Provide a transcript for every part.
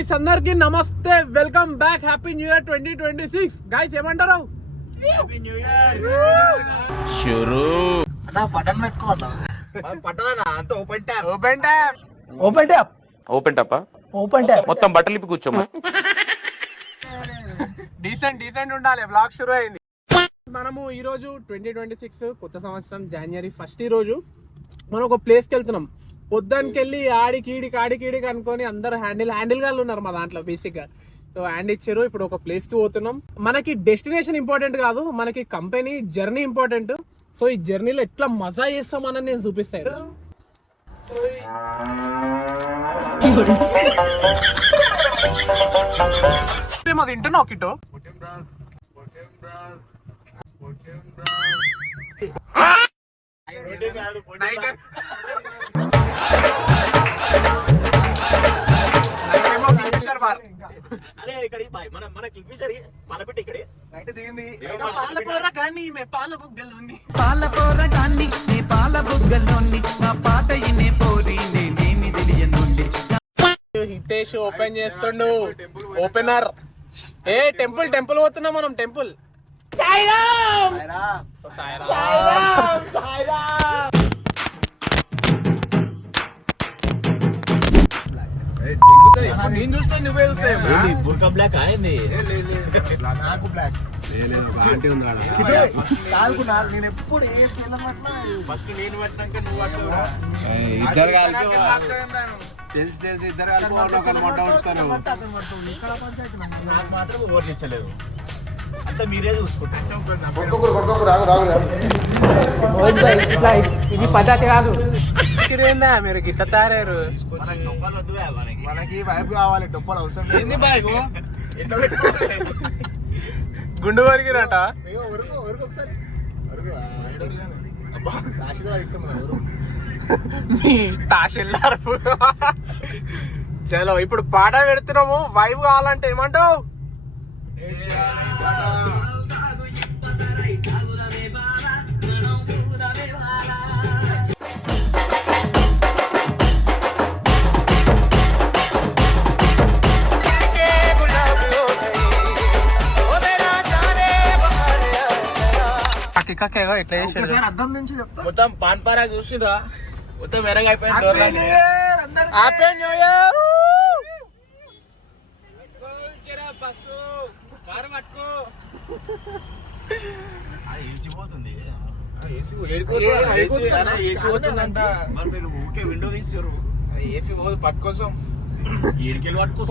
Guys అందరికి నమస్తే, welcome back, happy new year 2026. Guys ఏమంటారు? Happy new year. షురూ అన్నా బటన్ పెట్టుకోవాలా? పట్టదనా అంత open tap. Open tap open tap. Open టప్పా? Open tap. మొత్తం బట్టలు ఇప్పి కూర్చోమా. డీసెంట్ ఉండాలి. వ్లాగ్ షురూ అయింది. మనము ఈ రోజు 2026 కొత్త సంవత్సరం జనవరి 1 ఈ రోజు మనం ఒక ప్లేస్కి వెళ్తున్నాం. పొద్దున్నకి వెళ్ళి ఆడికి అనుకొని అందరు హ్యాండిల్ గాళ్ళు ఉన్నారు మా దాంట్లో బేసిక్ గా. సో హ్యాండ్ ఇచ్చారు. ఇప్పుడు ఒక ప్లేస్ కి పోతున్నాం. మనకి డెస్టినేషన్ ఇంపార్టెంట్ కాదు, మనకి కంపెనీ జర్నీ ఇంపార్టెంట్. సో ఈ జర్నీలో ఎట్లా మజా చేస్తామని నేను చూపిస్తాను. మాది తింటున్నావు కిటో? అరే ఇక్కడ మన కింగ్ఫిషర్ పాలపెట్టి ఇక్కడే నైట్ దిగింది. హితేష్ ఓపెన్ చేస్తుండు. ఓపెనర్. ఏ టెంపుల్ పోతున్నాం మనం. టెంపుల్ నేను చూస్తా, నువ్వే చూస్తాయి. బుర్కా బ్లాక్ అయింది. నాకు బ్లాక్ నేను ఎప్పుడు ఫస్ట్ నేను పట్టినాక నువ్వు పట్టుకురా. ఇద్దరు తెలిసి ఇద్దరు నాకు మాత్రం ఓవర్ చేస్తలేదు. అంతా మీరే చూసుకుంటారు. ఇది పద్ధతి కాదు. మీరు గిట్ట తారారు. మనకి వైపు కావాలి, డొప్పలు అవసరం. గుండు వరిగిరట. చలో ఇప్పుడు పాట పెడుతున్నాము. వైబ్ కావాలంటే ఏమంటావు? ఎట్లా చేసాడు? అర్థం నుంచి చెప్తా. మొత్తం పాన్పారా చూసిరా, మొత్తం వెరగైపోయింది.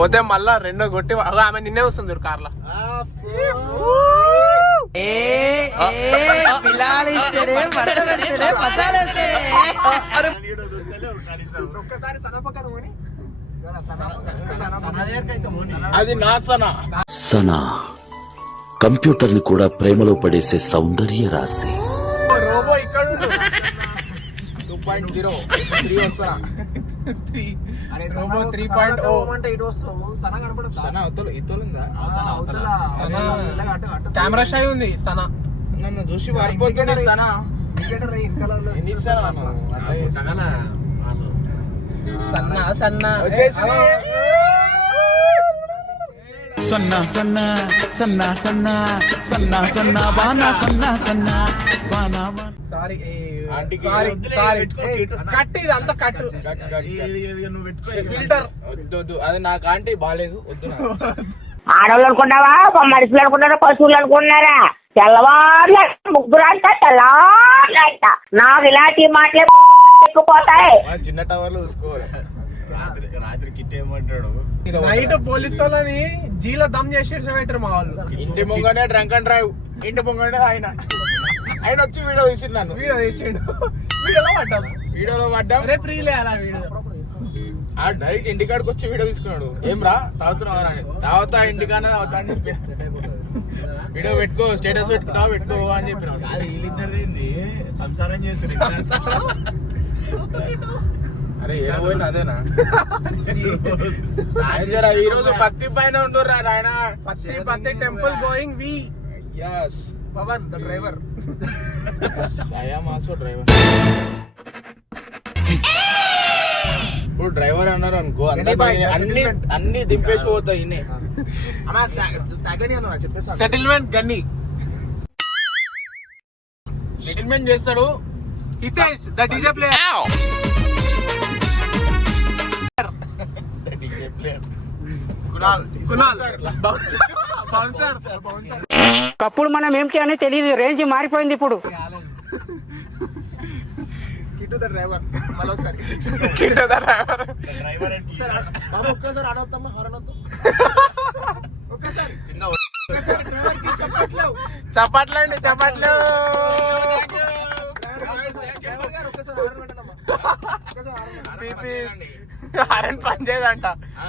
పోతే మళ్ళా రెండో కొట్టి ఆమె నిన్నే వస్తుంది కార్లా. అది నా సనా కంప్యూటర్ ని కూడా ప్రేమలో పడేసే సౌందర్య రాశి. రోబో ఇక్కడ 2.0 3 వస్తున్నా. 3.0 కెమెరా షై ఉంది. సనా నన్ను చూసి వారిపోతుంది. సనా సన్నా సన్నా సన్నా సన్నా సన్నా సన్నా సన్నా బానా సన్నా సన్నా బానా. Sorry cut. ఇది అంతా కట్. నువ్వు పెట్టుకో ఫిల్టర్. అది నాకు ఆంటీ బాగాలేదు, వద్దు. ఆడవాళ్ళు అనుకున్నావా, మనుషులు అనుకున్నారా, పశువులు అనుకున్నారా? తెల్లవారులు ముగ్గురు అంట, తెల్లవారులంట. నాకు ఇలాంటి మాటలే ఎక్కుపోతాయి. చిన్న టవర్ లో చూసుకోవాలి. రాత్రి కిట్ ఏమంటాడు, నైట్ పోలీసు వాళ్ళని జీలో దమ్ చేసి పెట్టారు మా వాళ్ళు. ఇంటి ముంగనే డ్రంక్ అండ్ డ్రైవ్. ఇంటి ముంగనే ఆయన వచ్చి వీడియో తీసి నన్ను వీడియోలో పడ్డాం. రేపు రీలే అలా వీడియో. ఆ డైరెక్ట్ ఇంటికాడికి వచ్చి వీడియో తీసుకున్నాడు. ఏం రా తాగుతున్నావా అని. తాగుతా ఇంటికానే తాగుతా అని చెప్పి వీడియో పెట్టుకో, స్టేటస్ పెట్టుకో అని చెప్పినాడు. అది వీళ్ళిద్దరిది సంసారం చేస్తారు. అరే ఏడపోయిన అదేనా? ఈ రోజు పత్తి పైన ఉండరు ఆయన. పత్తి temple going we. Yes. Pavan, the driver. Yes, I am also driver. ఇప్పుడు డ్రైవర్ అన్నారు అనుకో అన్ని దింపేసి పోతాయి ఇన్నే. సెటిల్మెంట్ గన్ని సెటిల్మెంట్ చేస్తాడు Hitesh the DJ player. Kunal bouncer. అప్పుడు మనం ఏంటి అని తెలియదు, రేంజ్ మారిపోయింది ఇప్పుడు. Kittu the driver. మళ్ళొకసారి డ్రైవర్ ఒక్కసారి ఆడవుతామా హారనొద్దు. చప్పట్లండి చప్పట్లు. హారన్ పని చేయదంట.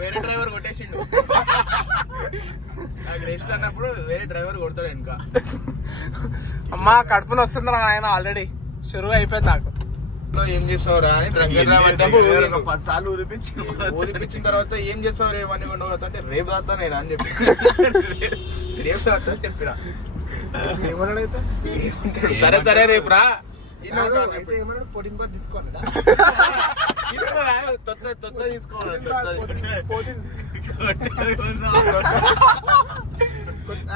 వేరే డ్రైవర్ కొట్టేసిండు. రెస్ట్ అన్నప్పుడు వేరే డ్రైవర్ కొడతాడు ఇంకా. అమ్మా కడుపుని వస్తుందిరా ఆయన, ఆల్రెడీ షురువు అయిపోయింది నాకు. ఏం చేస్తావురా అని డ్రైవర్ 10 సార్లు ఊదిపించిన తర్వాత ఏం చేస్తావు రేపు అని ఉండవు అంటే రేపు దాతా నేను అని చెప్పి రేపు దాతా చెప్పిరా. సరే సరే రేపు రా.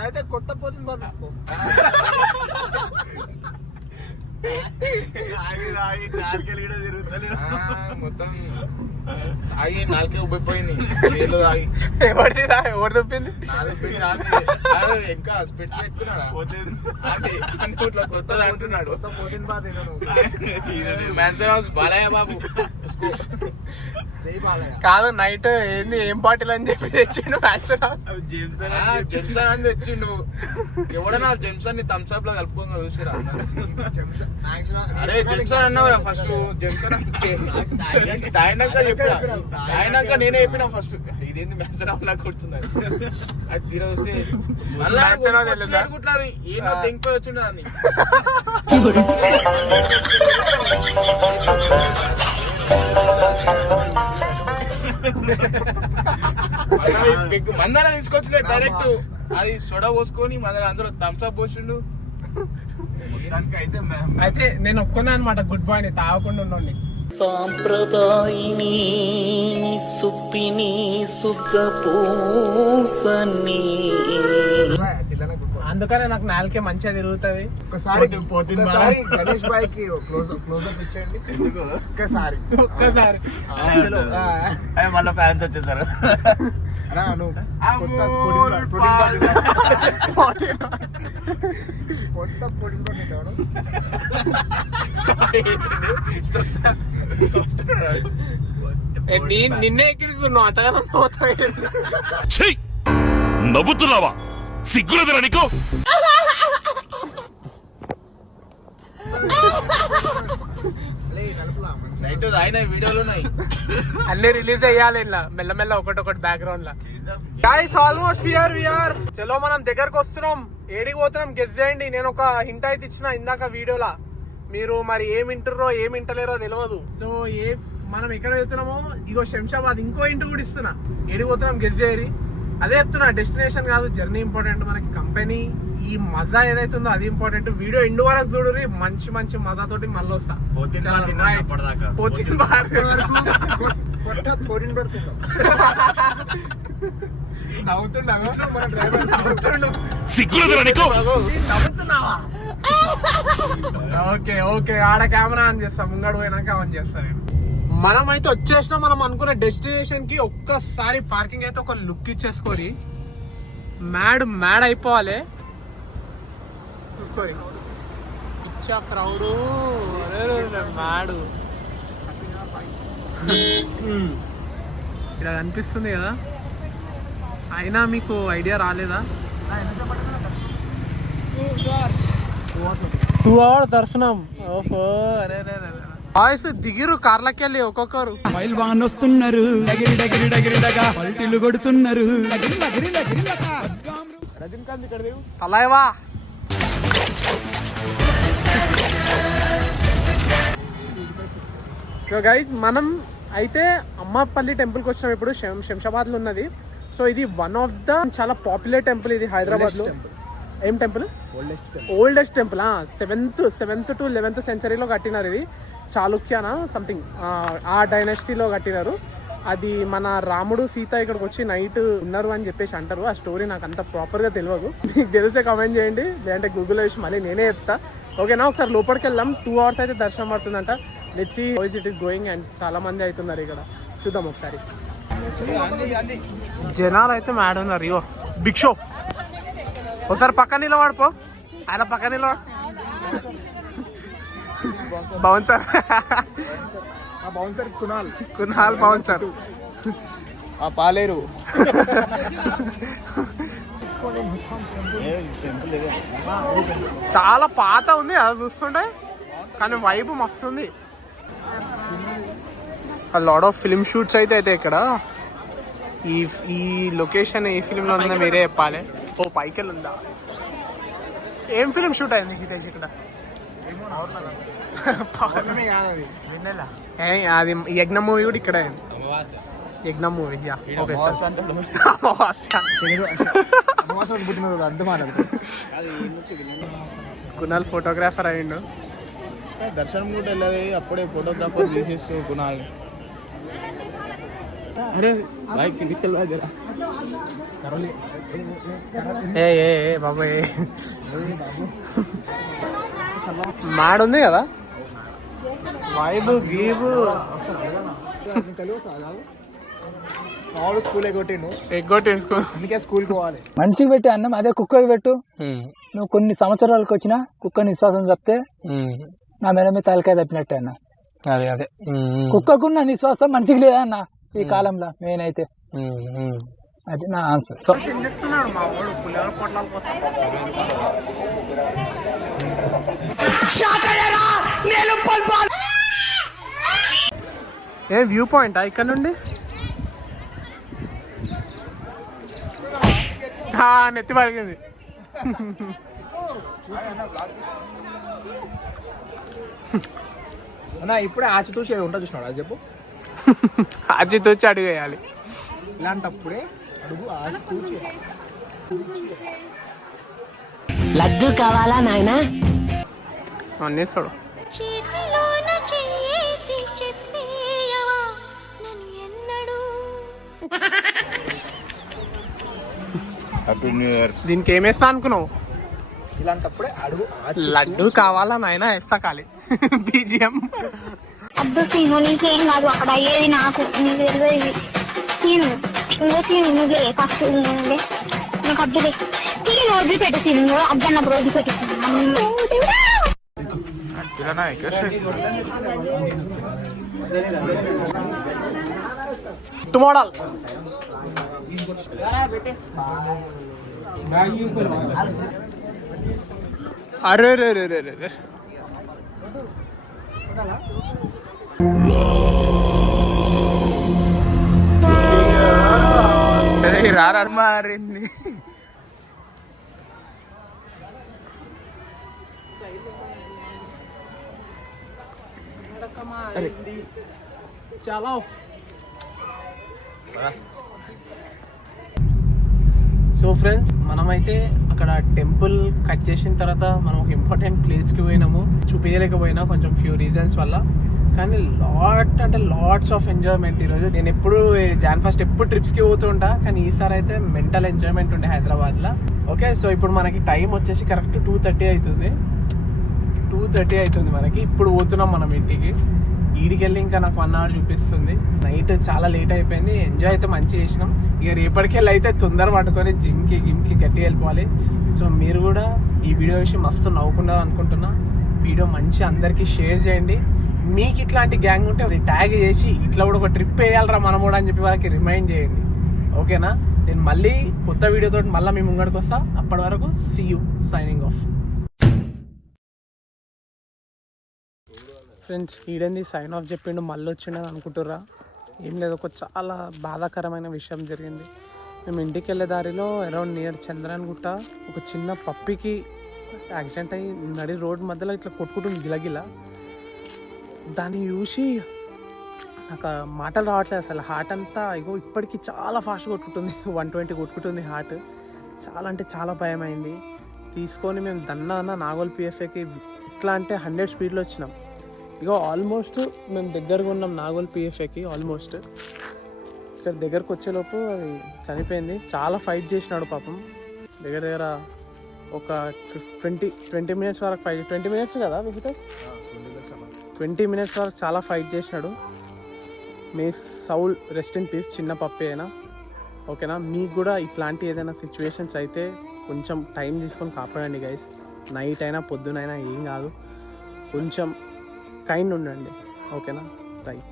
అయితే కొత్త పోతుంది బాధ. మొత్తం ఆగి నాలుగే ఉబ్బిపోయింది. ఎవరు తప్పింది? ఇంకా స్పిట్స్ పెట్టుకున్నాడా కొత్తది అంటున్నాడు. మ్యాన్సన్ హౌస్ బాలయ్య బాబు కాదు నైట్ ఏంది ఏం బాటిల్ అని చెప్పి తెచ్చిండు మ్యాన్సన్ హౌస్. జెమ్సన్ అని తెచ్చిండు. ఎవడన్నా జెమ్సన్ ని థమ్స్ అప్ లో కలుపుకోగా చూసిరా. అరే జెమ్సన్ అన్నావురా ఫస్ట్. జెమ్సన్ తాగినాక చెప్పినా, తాగినాక నేనే చెప్పినా ఫస్ట్ ఇదేంది మ్యాన్సన్ హౌస్ లా కొడుతున్నారు. అది తీరా వస్తే అనుకుంటున్నది ఏమో తెంగిపోయి వచ్చిండు అని. మందన తీసుకొచ్చలే డైరెక్ట్. అది సొడ పోసుకొని మందన అందరూ థమ్స్ అప్ పోసిండు. అయితే నేను ఒప్పుకున్నా అనమాట గుడ్ బాయ్ ని తాగకుండా ఉండండి. సాంప్రదాయిని సుప్పిని సుఖ పూసని. అందుకనే నాకు నాలుకే మంచిగా తిరుగుతుంది. ఒకసారి గణేష్ బాయ్ కి క్లోజప్ ఇచ్చేయండి. ఒక్కసారి మళ్ళీ ఫ్యాన్స్ వచ్చేసారు. కొత్త పొడి నిన్నే ఎక్కిరిస్తున్నావు అంతగా నవ్వుతున్నావా? సిగ్గులేదురా నీకు? ఆయన వీడియోలు ఉన్నాయి అన్ని రిలీజ్ అయ్యాలి ఇలా మెల్లమెల్ల ఒకటి బ్యాక్గ్రౌండ్ లా. Guys almost here we are. చలో మనం దగ్గరకు వస్తున్నాం. ఏడికి పోతున్నాం గెస్ చేయండి. నేను ఒక హింట్ అయితే ఇచ్చిన ఇందాక వీడియోలా. మీరు మరి ఏం వింటుర్రో ఏం వింటలేరో తెలియదు. సో మనం ఎక్కడ వెళ్తున్నామో ఇగో శంషాబాద్. ఇంకో ఇంటి కూడా ఇస్తున్నా. ఏడికి పోతున్నాం గెస్ చేయరి. అదే చెప్తున్నా, డెస్టినేషన్ కాదు జర్నీ ఇంపార్టెంట్. మనకి కంపెనీ ఈ మజా ఏదైతే ఉందో అది ఇంపార్టెంట్. వీడియో ఎండ్ వరకు చూడరి. మంచి మంచి మజా తోటి మళ్ళీ వస్తా. నవ్వుతున్నావా? ఓకే ఓకే ఆడ కెమెరా ఆన్ చేస్తా. ముంగడు పోయినాక ఆన్ చేస్తా నేను. మనం అయితే వచ్చేసినా మనం అనుకున్న డెస్టినేషన్ కి. ఒక్కసారి పార్కింగ్ అయితే ఒక లుక్ ఇచ్చేసుకొని మ్యాడ్ అయిపోవాలి. చూసుకోరి పిచ్చా క్రౌడ్ మ్యాడ్. ఇక్కడ అనిపిస్తుంది కదా. అయినా మీకు ఐడియా రాలేదా? 2 hours దర్శనం. ఓహో అరే బాయ్స్ దిగిరు కార్లకి వెళ్ళి ఒక్కొక్కరు. మైల్ వాన్ వస్తున్నారు, డగిరి డగిరి డగిరి డగా పల్టీలు కొడుతున్నారు. రజనీకాంత్ ఇక్కడ దేవు తలైవా. సో గైస్ మనం అయితే అమ్మపల్లి టెంపుల్కి వచ్చినాం. ఇప్పుడు శంషాబాద్లో ఉన్నది. సో ఇది వన్ ఆఫ్ ద చాలా పాపులర్ టెంపుల్ ఇది హైదరాబాద్లో. ఏం temple? Oldest temple. 7th to 11th సెంచరీలో కట్టినారు ఇది. చాళుక్యనా సంథింగ్ ఆ డైనస్టీలో కట్టినారు. అది మన రాముడు సీత ఇక్కడికి వచ్చి నైట్ ఉన్నారు అని చెప్పేసి అంటారు. ఆ స్టోరీ నాకు అంత ప్రాపర్గా తెలియదు. మీకు తెలిస్తే కమెంట్ చేయండి, లేదంటే గూగుల్లో వేసి మళ్ళీ నేనే చెప్తా. ఓకేనా, ఒకసారి లోపలికి వెళ్దాం. 2 hours అయితే దర్శనం పడుతుందంట. Let's see how it is going. And చాలా మంది అవుతున్నారు ఇక్కడ, చూద్దాం ఒకసారి. జనాలు అయితే మ్యాడ్ ఉన్నారు. ఇగో బిగ్ షో, ఒకసారి పక్క నిలబడిపో, ఆయన పక్క నిలబడు. బౌన్సర్ కునాల్ బౌన్సర్ పాలేరు. చాలా పాత ఉంది అది చూస్తుంటే, కానీ వైబ్ మస్తు ఉంది. లాట్ ఆఫ్ ఫిల్మ్ షూట్స్ అయితే ఇక్కడ. ఈ లొకేషన్ ఏ ఫిల్మ్లో ఉందో మీరే చెప్పాలి. ఓ పైకెళ్ళి ఉందా? ఏం ఫిల్మ్ షూట్ అయింది హితేష్ ఇక్కడ? అది యజ్ఞం మూవీ కూడా ఇక్కడ అయింది. యజ్ఞం మూవీ కునాల్ ఫోటోగ్రాఫర్ అయ్యిండు. దర్శనం కూడా వెళ్ళదు, అప్పుడే ఫోటోగ్రాఫర్ తీసేస్తూ కునాల్. ఏ బాబు మాడుంది కదా వైబు గీబు. స్కూల్ ఎగ్గొట్టిండు స్కూల్, అందుకే స్కూల్కి పోవాలి. మనిషికి పెట్టి అన్నం అదే కుక్కకి పెట్టు. నువ్వు కొన్ని సంవత్సరాలకు వచ్చినా కుక్కని విశ్వాసం చెప్తే నా మేడ మీద తలకాయ తప్పినట్టే అన్న. అదే కుక్కకున్న విశ్వాసం మనిషికి లేదా అన్న ఈ కాలంలో మెయిన్ అయితే. అది నా ఆన్సర్. సో మా వాడు పులిహోర పొట్లాల కోసం ఏ వ్యూ పాయింట్ ఇక్కడ నుండి నెత్తి పలిగింది. ఇప్పుడే ఆచితూచి ఉంటుంది చూసినాడు, అది చెప్పు. ఆచితూచి అడుగు వేయాలి. ఇలాంటప్పుడే అడుగు ఆచితూచి. లడ్డు కావాలా నాయనా? అన్నేస్తాడు. దీనికి ఏమేస్తా అనుకున్నావు? ఇలాంటప్పుడే అడుగు లడ్డు కావాలా నాయనా? వేస్తా ఖాళీ బీజిఎం. అబ్బా సీను నీకేం కాదు, అక్కడ అయ్యేది నాకు. నీకు తెలియదు సీను, నువ్వే ఫస్ట్ నాకు అబ్దులే సీను వదిలి పెట్టు. సీను అద్దన్నప్పుడు వదిలి పెట్టు. మోడల్ అరే రే రే రే రే మారింది. చాలా సో ఫ్రెండ్స్, మనమైతే అక్కడ టెంపుల్ కట్ చేసిన తర్వాత మనం ఒక ఇంపార్టెంట్ ప్లేస్కి పోయినాము. చూపించలేకపోయినా కొంచెం ఫ్యూ రీజన్స్ వల్ల. కానీ లాట్స్ ఆఫ్ ఎంజాయ్మెంట్ ఈరోజు. నేను ఎప్పుడు Jan 1st ఎప్పుడు ట్రిప్స్కి పోతుంటా, కానీ ఈసారి అయితే మెంటల్ ఎంజాయ్మెంట్ ఉండే హైదరాబాద్లో. ఓకే, సో ఇప్పుడు మనకి టైం వచ్చేసి కరెక్ట్ 2:30 అవుతుంది. 2:30 అవుతుంది మనకి. ఇప్పుడు పోతున్నాం మనం ఇంటికి. ఈడికి వెళ్ళి ఇంకా నాకు 1 hour చూపిస్తుంది. నైట్ చాలా లేట్ అయిపోయింది. ఎంజాయ్ అయితే మంచిగా చేసినాం. ఇక రేపటికెళ్ళి అయితే తొందర పట్టుకొని జిమ్కి గట్టిగా వెళ్ళిపోవాలి. సో మీరు కూడా ఈ వీడియో విషయం మస్తు నవ్వుకున్నారు అనుకుంటున్నా. వీడియో మంచి అందరికీ షేర్ చేయండి. మీకు ఇట్లాంటి గ్యాంగ్ ఉంటే ట్యాగ్ చేసి ఇట్లా కూడా ఒక ట్రిప్ వేయాలరా మనం కూడా అని చెప్పి వాళ్ళకి రిమైండ్ చేయండి. ఓకేనా? నేను మళ్ళీ కొత్త వీడియోతో మళ్ళీ మీ ముంగడికి వస్తా. అప్పటి వరకు see you, signing off. Friends, ఈడేంది సైన్ ఆఫ్ చెప్పిండు మళ్ళీ వచ్చిండని అనుకుంటుర్రా? ఏం లేదు, ఒక చాలా బాధాకరమైన విషయం జరిగింది. మేము ఇంటికి వెళ్ళే దారిలో అరౌండ్ నియర్ చంద్రాన్ గుట్ట ఒక చిన్న పప్పికి యాక్సిడెంట్ అయ్యి నడి రోడ్ మధ్యలో ఇట్లా కొట్టుకుంటుంది గిలగిల. దాన్ని చూసి నాకు మాటలు రావట్లేదు అసలు. హార్ట్ అంతా ఇగో ఇప్పటికీ చాలా ఫాస్ట్ కొట్టుకుంటుంది. 120 కొట్టుకుంటుంది హార్ట్. చాలా అంటే చాలా భయం అయింది. తీసుకొని మేము దన్నా నాగోల్ PFAకి ఇట్లా అంటే 100 స్పీడ్లో వచ్చినాం. ఇగో ఆల్మోస్ట్ మేము దగ్గరగా ఉన్నాం నాగోల్ పిఎఫ్ఏకి. ఆల్మోస్ట్ ఇక్కడ దగ్గరకు వచ్చేలోపు అది చనిపోయింది. చాలా ఫైట్ చేసినాడు పాపం. దగ్గర ఒక 20 మినిట్స్ వరకు ఫైట్. 20 మినిట్స్ కదా విజిటర్, 20 మినిట్స్ వరకు చాలా ఫైట్ చేసినాడు. మీ సౌల్ రెస్ట్ ఇన్ పీస్, చిన్న పప్పి అయినా. ఓకేనా, మీకు కూడా ఇట్లాంటి ఏదైనా సిచ్యువేషన్స్ అయితే కొంచెం టైం తీసుకొని కాపాడండి గైస్. నైట్ అయినా పొద్దునైనా ఏం కాదు, కొంచెం కైండ్ ఉండండి. ఓకేనా, రైట్.